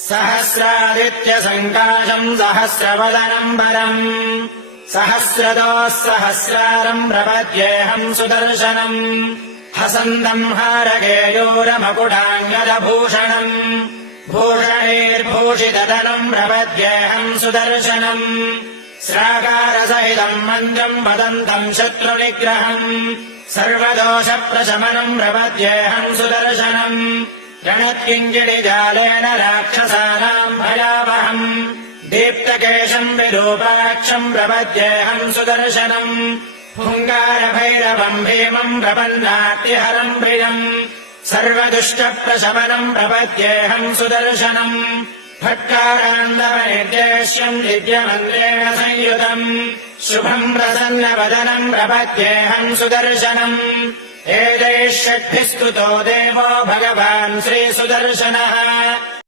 सहस्रादित्यसङ्काशम् सहस्रवदनम् परम् सहस्रदोः सहस्रारम् प्रपद्येऽहम् सुदर्शनम् हसन्तम् हारकेयूरमकुटाङ्गदभूषणम् भूषणैर्भूषितधनम् प्रपद्येऽहम् सुदर्शनम् स्राकारसहितम् मन्द्रम् वदन्तम् शत्रुनिग्रहम् सर्वदोषप्रशमनम् प्रपद्येऽहम् सुदर्शनम् रणत्किञ्चिडिजालेन राक्षसानाम् भयावहम् दीप्तकेशम् विरूपाक्षम् प्रपद्येऽहम् सुदर्शनम् हुङ्कारभैरवम् भीमम् प्रपन्नार्तिहरम् प्रियम् सर्वदुष्टप्रशमनम् प्रपद्येऽहम् सुदर्शनम् फट्कारान्दवनिर्देश्यम् दिव्यमन्त्रेण संयुतम् शुभम् प्रसन्नवदनम् प्रपद्येऽहम् सुदर्शनम् एतैः षड्भिः स्तुतो देवो भगवान् श्रीसुदर्शनः।